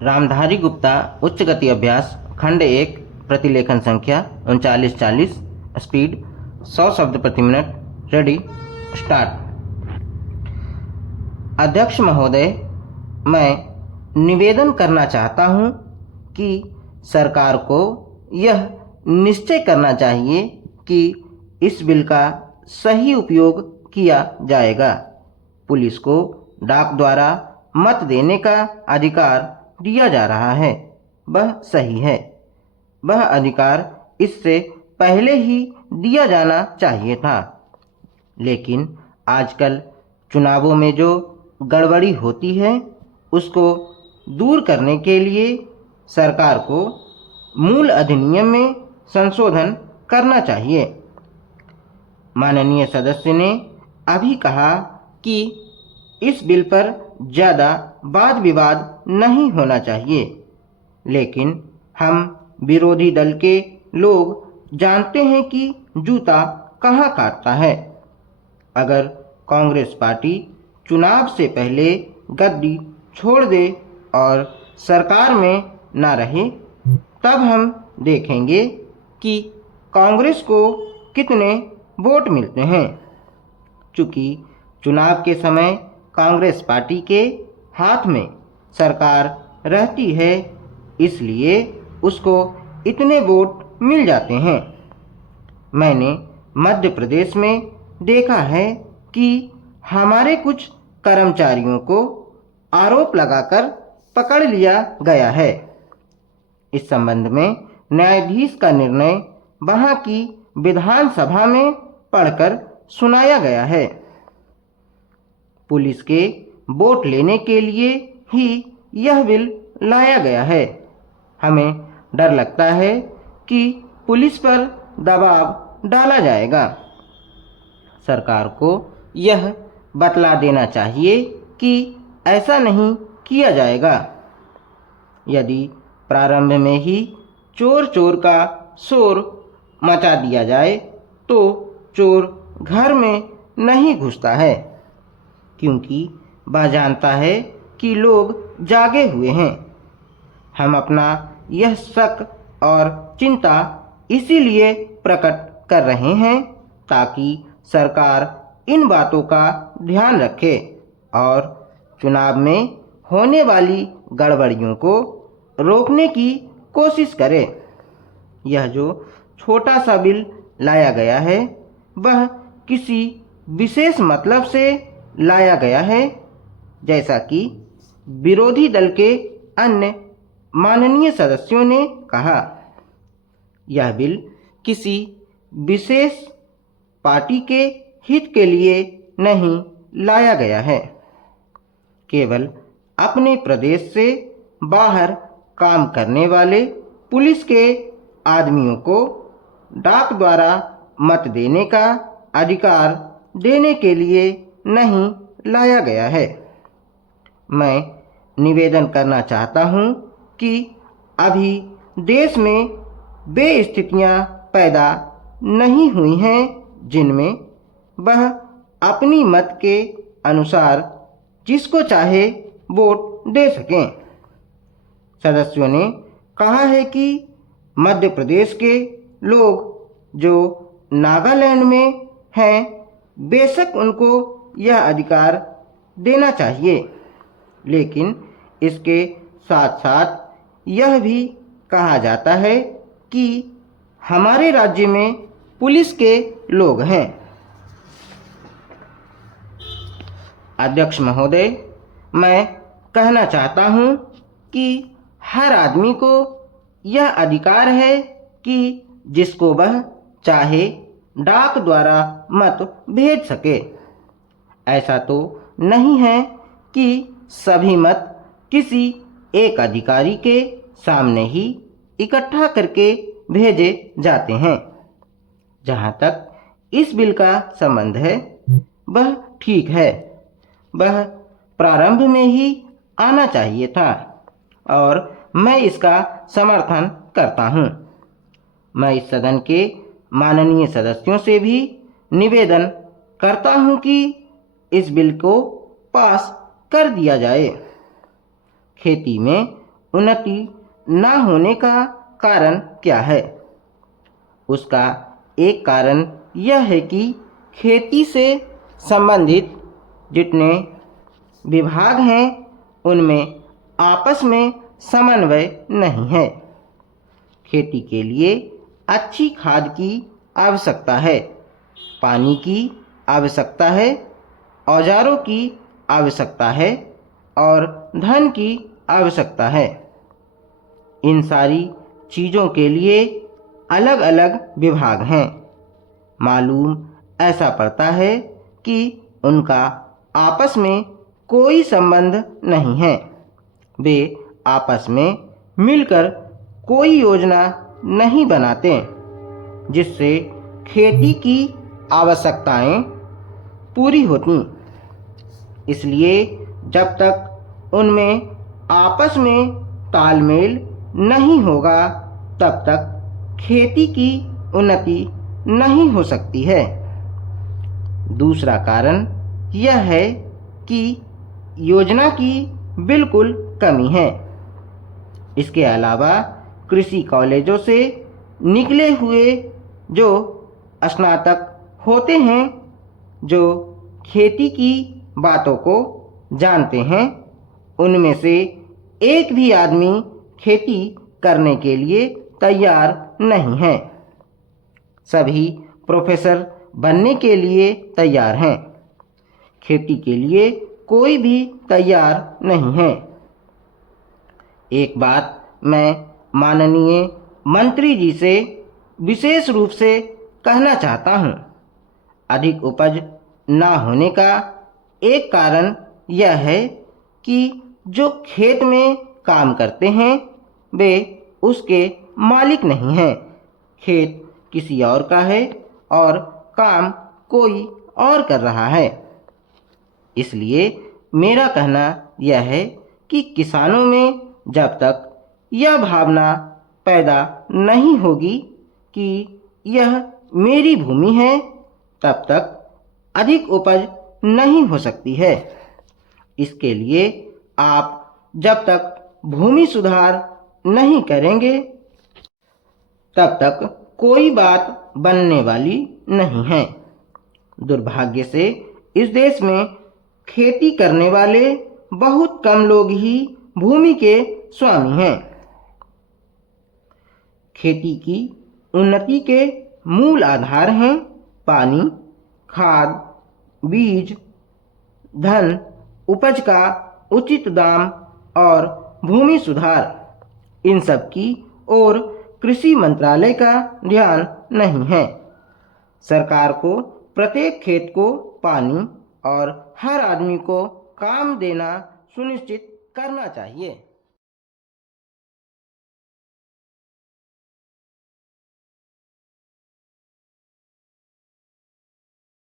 रामधारी गुप्ता उच्च गति अभ्यास खंड 1 प्रतिलेखन संख्या 3940 स्पीड 100 शब्द प्रति मिनट। Ready start. अध्यक्ष महोदय, मैं निवेदन करना चाहता हूं कि सरकार को यह निश्चय करना चाहिए कि इस बिल का सही उपयोग किया जाएगा। पुलिस को डाक द्वारा मत देने का अधिकार दिया जा रहा है, वह सही है। वह अधिकार इससे पहले ही दिया जाना चाहिए था, लेकिन आजकल चुनावों में जो गड़बड़ी होती है उसको दूर करने के लिए सरकार को मूल अधिनियम में संशोधन करना चाहिए। माननीय सदस्य ने अभी कहा कि इस बिल पर ज़्यादा वाद विवाद नहीं होना चाहिए, लेकिन हम विरोधी दल के लोग जानते हैं कि जूता कहाँ काटता है। अगर कांग्रेस पार्टी चुनाव से पहले गद्दी छोड़ दे और सरकार में ना रहे, तब हम देखेंगे कि कांग्रेस को कितने वोट मिलते हैं। चूँकि चुनाव के समय कांग्रेस पार्टी के हाथ में सरकार रहती है, इसलिए उसको इतने वोट मिल जाते हैं। मैंने मध्य प्रदेश में देखा है कि हमारे कुछ कर्मचारियों को आरोप लगाकर पकड़ लिया गया है। इस संबंध में न्यायाधीश का निर्णय वहाँ की विधानसभा में पढ़कर सुनाया गया है। पुलिस के वोट लेने के लिए ही यह बिल लाया गया है। हमें डर लगता है कि पुलिस पर दबाव डाला जाएगा। सरकार को यह बतला देना चाहिए कि ऐसा नहीं किया जाएगा। यदि प्रारंभ में ही चोर चोर का शोर मचा दिया जाए तो चोर घर में नहीं घुसता है, क्योंकि वह जानता है कि लोग जागे हुए हैं। हम अपना यह शक और चिंता इसीलिए प्रकट कर रहे हैं ताकि सरकार इन बातों का ध्यान रखे और चुनाव में होने वाली गड़बड़ियों को रोकने की कोशिश करे। यह जो छोटा सा बिल लाया गया है वह किसी विशेष मतलब से लाया गया है, जैसा कि विरोधी दल के अन्य माननीय सदस्यों ने कहा। यह बिल किसी विशेष पार्टी के हित के लिए नहीं लाया गया है। केवल अपने प्रदेश से बाहर काम करने वाले पुलिस के आदमियों को डाक द्वारा मत देने का अधिकार देने के लिए नहीं लाया गया है। मैं निवेदन करना चाहता हूं कि अभी देश में वे स्थितियां पैदा नहीं हुई हैं जिनमें वह अपनी मत के अनुसार जिसको चाहे वोट दे सकें। सदस्यों ने कहा है कि मध्य प्रदेश के लोग जो नागालैंड में हैं, बेशक उनको यह अधिकार देना चाहिए, लेकिन इसके साथ साथ यह भी कहा जाता है कि हमारे राज्य में पुलिस के लोग हैं। अध्यक्ष महोदय, मैं कहना चाहता हूं कि हर आदमी को यह अधिकार है कि जिसको वह चाहे डाक द्वारा मत भेज सके। ऐसा तो नहीं है कि सभी मत किसी एक अधिकारी के सामने ही इकट्ठा करके भेजे जाते हैं। जहाँ तक इस बिल का संबंध है वह ठीक है, वह प्रारंभ में ही आना चाहिए था और मैं इसका समर्थन करता हूँ। मैं इस सदन के माननीय सदस्यों से भी निवेदन करता हूँ कि इस बिल को पास कर दिया जाए। खेती में उन्नति न होने का कारण क्या है? उसका एक कारण यह है कि खेती से संबंधित जितने विभाग हैं उनमें आपस में समन्वय नहीं है। खेती के लिए अच्छी खाद की आवश्यकता है, पानी की आवश्यकता है, औजारों की आवश्यकता है और धन की आवश्यकता है। इन सारी चीज़ों के लिए अलग अलग विभाग हैं। मालूम ऐसा पड़ता है कि उनका आपस में कोई संबंध नहीं है। वे आपस में मिलकर कोई योजना नहीं बनाते जिससे खेती की आवश्यकताएं पूरी होती। इसलिए जब तक उनमें आपस में तालमेल नहीं होगा तब तक खेती की उन्नति नहीं हो सकती है। दूसरा कारण यह है कि योजना की बिल्कुल कमी है। इसके अलावा कृषि कॉलेजों से निकले हुए जो स्नातक होते हैं, जो खेती की बातों को जानते हैं, उनमें से एक भी आदमी खेती करने के लिए तैयार नहीं है। सभी प्रोफेसर बनने के लिए तैयार हैं, खेती के लिए कोई भी तैयार नहीं है। एक बात मैं माननीय मंत्री जी से विशेष रूप से कहना चाहता हूँ। अधिक उपज ना होने का एक कारण यह है कि जो खेत में काम करते हैं वे उसके मालिक नहीं हैं। खेत किसी और का है और काम कोई और कर रहा है। इसलिए मेरा कहना यह है कि किसानों में जब तक यह भावना पैदा नहीं होगी कि यह मेरी भूमि है, तब तक अधिक उपज नहीं हो सकती है। इसके लिए आप जब तक भूमि सुधार नहीं करेंगे तब तक कोई बात बनने वाली नहीं है। दुर्भाग्य से इस देश में खेती करने वाले बहुत कम लोग ही भूमि के स्वामी हैं। खेती की उन्नति के मूल आधार हैं पानी, खाद, बीज, धन, उपज का उचित दाम और भूमि सुधार। इन सब की ओर कृषि मंत्रालय का ध्यान नहीं है। सरकार को प्रत्येक खेत को पानी और हर आदमी को काम देना सुनिश्चित करना चाहिए।